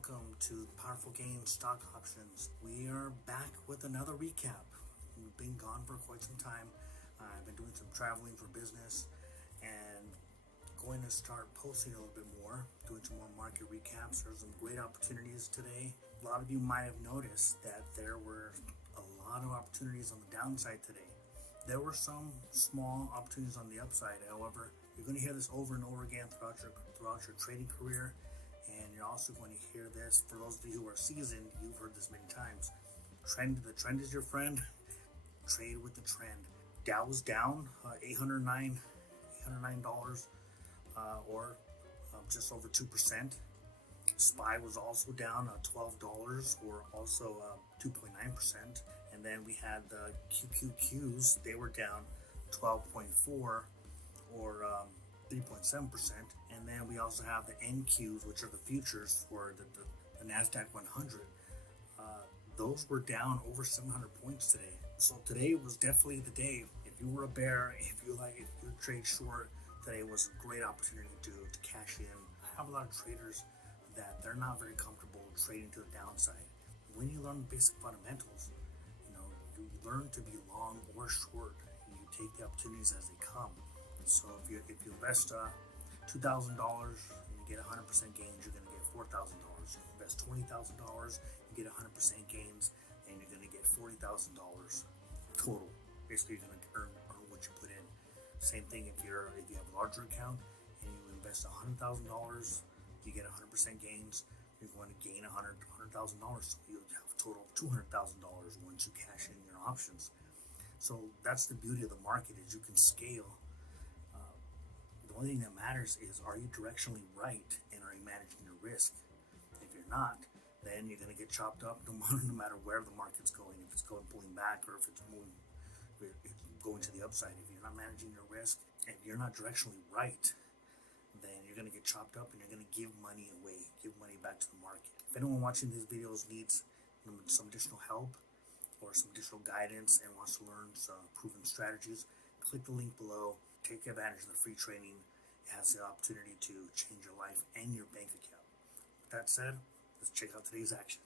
welcome to Powerful Gain Stock Options. We are back with another recap. We've been gone for quite some time. I've been doing some traveling for business and going to start posting a little bit more, doing some more market recaps. There's some great opportunities today. A lot of you might have noticed that there were a lot of opportunities on the downside today. There were some small opportunities on the upside. However, you're going to hear this over and over again throughout your trading career, and you're also going to hear this for those of you who are seasoned. You've heard this many times. The trend is your friend. Trade with the trend. Dow was down $809, or just over 2%. SPY was also down $12, or also 2.9%. And then we had the QQQs, they were down 12.4, or 3.7%. And then we also have the NQs, which are the futures for the NASDAQ 100. Those were down over 700 points today. So today was definitely the day. If you were a bear, if you trade short, today was a great opportunity to cash in. I have a lot of traders that they're not very comfortable trading to the downside. When you learn basic fundamentals, you learn to be long or short. You take the opportunities as they come. So if you invest $2,000 and you get 100% gains, you're going to get $4,000. If you invest $20,000, you get 100% gains, and you're going to get $40,000 total. Basically, you're going to earn what you put in. Same thing if you have a larger account and you invest $100,000, you get 100% gains. You're going to gain $100,000, so you'll have a total of $200,000 once you cash in your options. So that's the beauty of the market, is you can scale. The only thing that matters is, are you directionally right, and are you managing your risk? If you're not, then you're going to get chopped up no matter where the market's going. If it's pulling back, or if it's going to the upside. If you're not managing your risk, and you're not directionally right, then you're going to get chopped up, and you're going to give money away, give money back to the market. If anyone watching these videos needs some additional help or some additional guidance and wants to learn some proven strategies, click the link below. Take advantage of the free training. It has the opportunity to change your life and your bank account. With that said, let's check out today's action.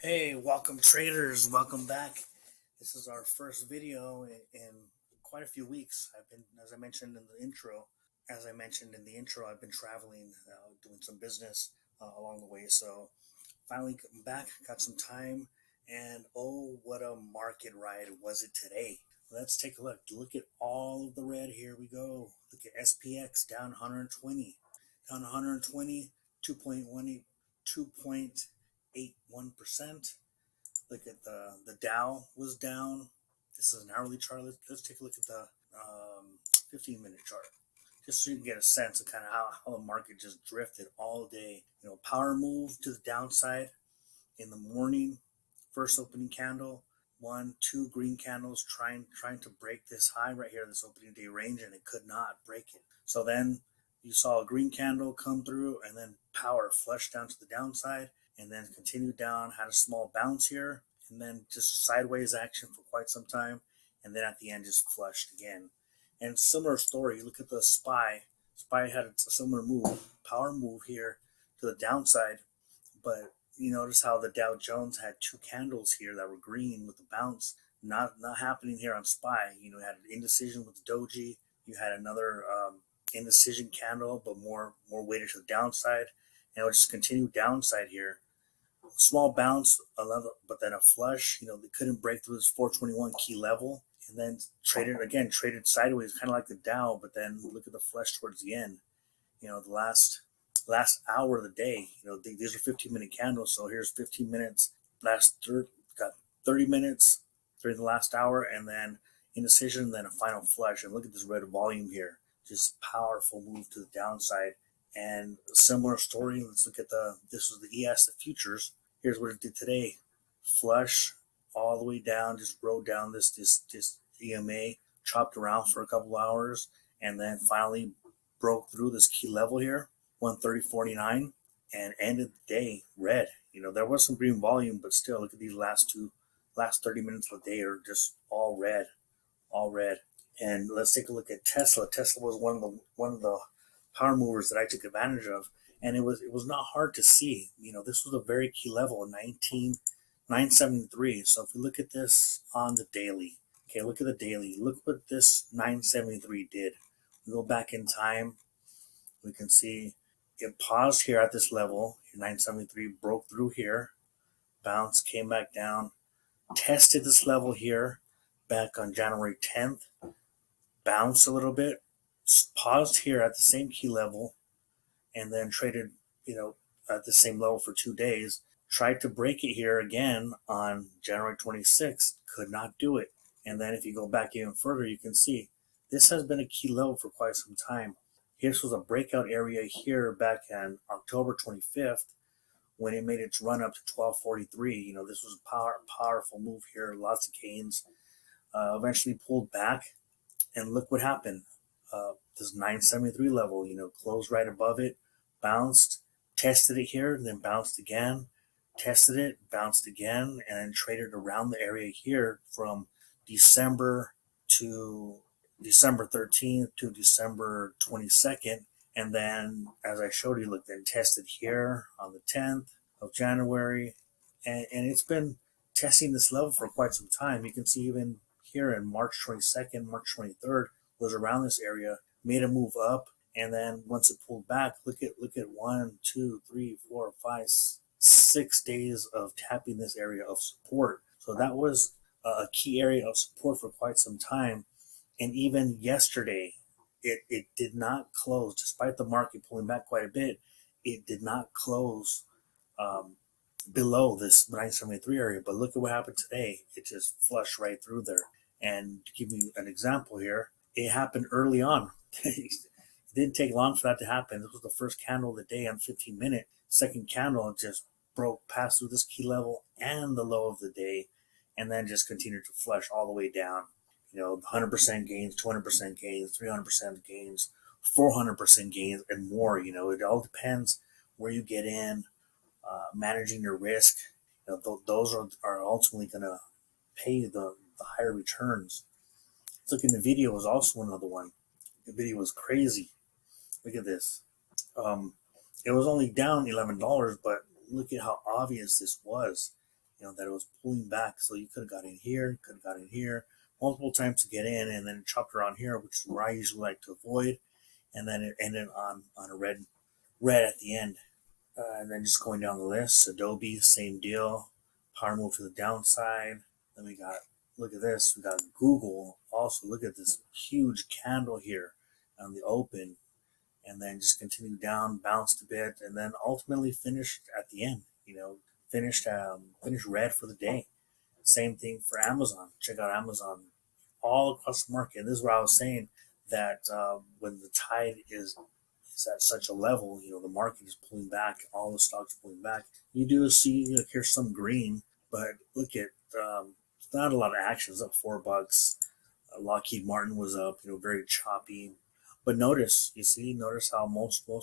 Hey, welcome traders, welcome back. This is our first video in quite a few weeks. As I mentioned in the intro, I've been traveling, doing some business along the way. So finally come back, got some time, and oh, what a market ride was it today. Let's take a look. Look at all of the red. Here we go. Look at SPX down 120, 2.81%. Look at the Dow was down. This is an hourly chart. Let's take a look at the 15-minute chart, just so you can get a sense of kind of how the market just drifted all day. Power move to the downside in the morning. First opening candle, 2 green candles trying to break this high right here, this opening day range, and it could not break it. So then you saw a green candle come through, and then power flushed down to the downside, and then continued down, had a small bounce here, and then just sideways action for quite some time, and then at the end just flushed again. And similar story, look at the SPY. SPY had a similar move, power move here to the downside, but you notice how the Dow Jones had 2 candles here that were green with the bounce. Not happening here on SPY. You had an indecision with the Doji. You had another indecision candle, but more weighted to the downside, and it would just continue downside here. Small bounce, but then a flush. They couldn't break through this 421 key level, and then traded sideways, kind of like the Dow. But then look at the flush towards the end. The last hour of the day. These are 15-minute candles, so here's 15 minutes. Got 30 minutes during the last hour, and then indecision, and then a final flush. And look at this red volume here. Just powerful move to the downside. And a similar story. Let's look at this was the ES, the futures. Here's what it did today. Flush all the way down, just rode down this EMA, chopped around for a couple hours, and then finally broke through this key level here. 130.49, and ended the day red. There was some green volume, but still, look at these last 30 minutes of the day are just all red, all red. And let's take a look at Tesla. Tesla was one of the power movers that I took advantage of, and it was not hard to see. This was a very key level, 973. So if we look at this on the daily, okay, look at the daily. Look what this 973 did. We go back in time, we can see it paused here at this level. 973 broke through here, bounced, came back down, tested this level here back on January 10th, bounced a little bit, paused here at the same key level, and then traded, at the same level for 2 days. Tried to break it here again on January 26th, could not do it. And then if you go back even further, you can see this has been a key level for quite some time. This was a breakout area here back on October 25th when it made its run up to 1243. This was a powerful move here, lots of gains. Eventually pulled back, and look what happened. This 973 level, closed right above it, bounced, tested it here, then bounced again, tested it, bounced again, and then traded around the area here from December 13th to December 22nd. And then, as I showed you, look, then tested here on the 10th of January. And it's been testing this level for quite some time. You can see even here in March 22nd, March 23rd was around this area, made a move up. And then once it pulled back, look at 1, 2, 3, 4, 5, 6 days of tapping this area of support. So that was a key area of support for quite some time. And even yesterday, it did not close, despite the market pulling back quite a bit. It did not close below this 973 area. But look at what happened today. It just flushed right through there. And to give you an example here, it happened early on. It didn't take long for that to happen. This was the first candle of the day on 15-minute. Second candle just passed through this key level and the low of the day, and then just continued to flush all the way down. 100% gains, 200% gains, 300% gains, 400% gains, and more. It all depends where you get in, managing your risk. Those are ultimately going to pay the higher returns. Look, in the video was also another one. The video was crazy. Look at this. It was only down $11, but look at how obvious this was. That it was pulling back. So you could have got in here, could have got in here, multiple times to get in, and then it chopped around here, which is where I usually like to avoid. And then it ended on a red at the end. And then just going down the list, Adobe, same deal. Power move to the downside. Then we got, look at this, we got Google. Also, look at this huge candle here on the open. And then just continued down, bounced a bit, and then ultimately finished at the end. Finished red for the day. Same thing for Amazon. Check out Amazon all across the market. And this is where I was saying that when the tide is at such a level, the market is pulling back, all the stocks pulling back. You do see, here's some green, but look at not a lot of action. It's up $4. Lockheed Martin was up, very choppy. But notice how most of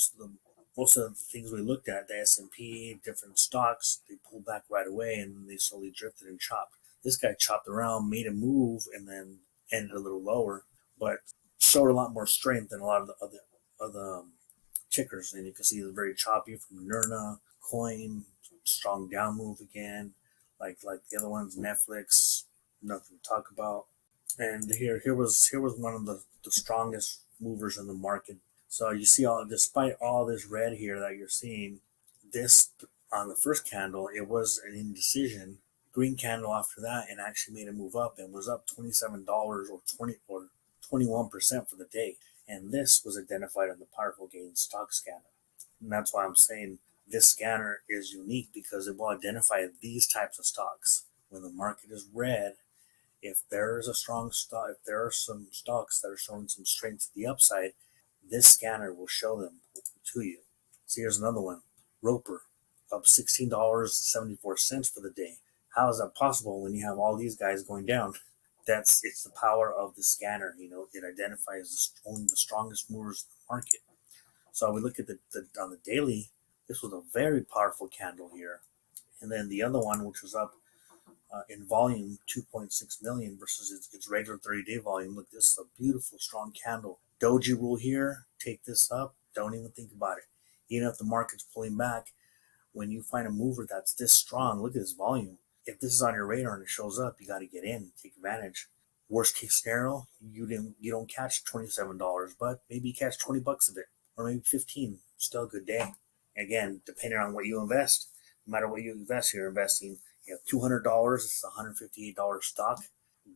the things we looked at, the S&P, different stocks, they pulled back right away and they slowly drifted and chopped. This guy chopped around, made a move, and then ended a little lower, but showed a lot more strength than a lot of the other tickers. And you can see it's very choppy from Nirna, Coin, strong down move again, like the other ones, Netflix, nothing to talk about. And here was one of the strongest movers in the market. So you see, despite all this red here that you're seeing, this on the first candle, it was an indecision. Green candle after that, and actually made a move up and was up $27 or 21% for the day. And this was identified on the Powerful Gains stock scanner. And that's why I'm saying this scanner is unique, because it will identify these types of stocks. When the market is red, if there is a strong stock, if there are some stocks that are showing some strength to the upside, this scanner will show them to you. See, here's another one. Roper, up $16.74 for the day. How is that possible when you have all these guys going down? It's the power of the scanner. It identifies only the strongest movers in the market. So we look at the on the daily. This was a very powerful candle here, and then the other one, which was up in volume 2.6 million versus its regular 30-day volume. Look, this is a beautiful, strong candle. Doji rule here. Take this up. Don't even think about it. Even if the market's pulling back, when you find a mover that's this strong, look at this volume. If this is on your radar and it shows up, you got to get in, take advantage. Worst case scenario, you don't catch $27, but maybe you catch $20 of it, or maybe 15. Still a good day. Again, depending on what you invest, no matter what you invest, you're investing. You have $200. It's a $158 stock.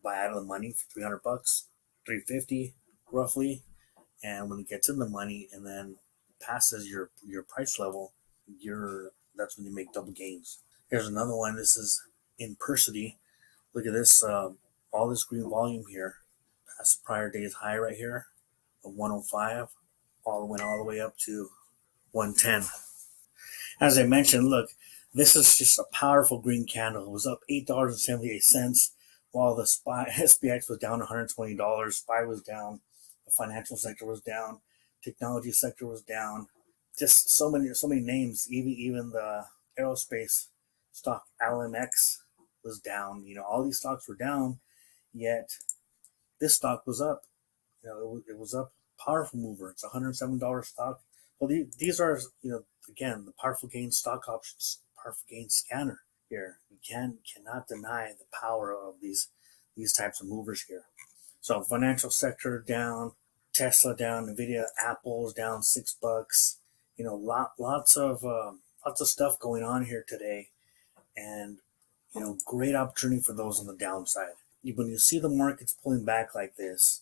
Buy out of the money for $300, $350 roughly, and when it gets in the money and then passes your price level, that's when you make double gains. Here's another one. This is in Persity. Look at this. All this green volume here. Past the prior day's high right here of 105. Went all the way up to 110. As I mentioned, look, this is just a powerful green candle. It was up $8.78, while the SPX was down $120. SPY was down. The financial sector was down. Technology sector was down. Just so many names. Even the aerospace stock LMX was down. All these stocks were down, yet this stock was up. It was up. Powerful mover. It's a $107 stock. Well, these are, again, the powerful gain stock options, powerful gain scanner here. You cannot deny the power of these types of movers here. So financial sector down, Tesla down, Nvidia, Apple's down $6. Lots of stuff going on here today, and great opportunity for those on the downside. When you see the markets pulling back like this,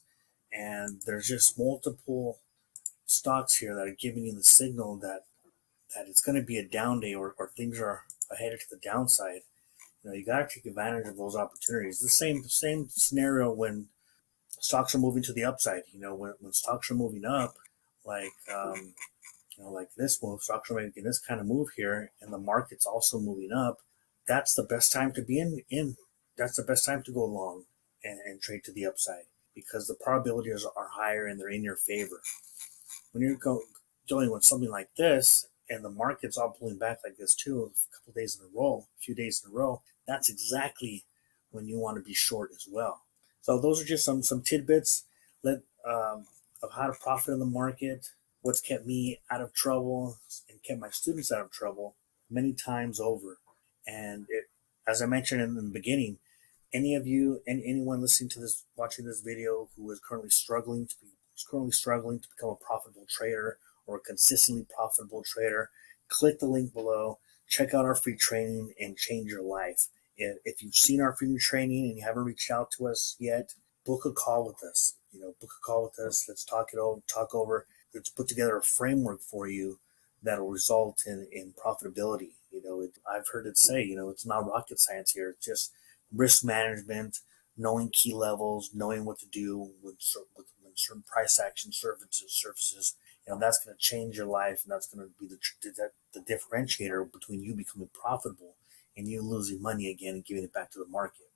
and there's just multiple stocks here that are giving you the signal that it's going to be a down day, or things are headed to the downside, you got to take advantage of those opportunities. The same scenario when stocks are moving to the upside. When stocks are moving up, like like this move, stocks are making this kind of move here, and the market's also moving up. That's the best time to be in. That's the best time to go long and trade to the upside, because the probabilities are higher and they're in your favor. When you're dealing with something like this, and the market's all pulling back like this too, a few days in a row, that's exactly when you want to be short as well. So those are just some tidbits of how to profit in the market, what's kept me out of trouble and kept my students out of trouble many times over. And as I mentioned in the beginning, anyone listening to this, watching this video, who is currently struggling to become a profitable trader or a consistently profitable trader, click the link below, check out our free training, and change your life. If you've seen our free training and you haven't reached out to us yet, book a call with us. Let's talk over. Let's put together a framework for you that'll result in profitability. I've heard it say, it's not rocket science here. It's just risk management, knowing key levels, knowing what to do when certain price action surfaces. That's going to change your life, and that's going to be the differentiator between you becoming profitable and you losing money again and giving it back to the market.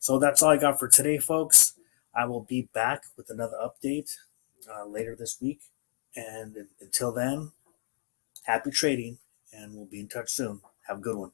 So that's all I got for today, folks. I will be back with another update later this week. And until then, happy trading, and we'll be in touch soon. Have a good one.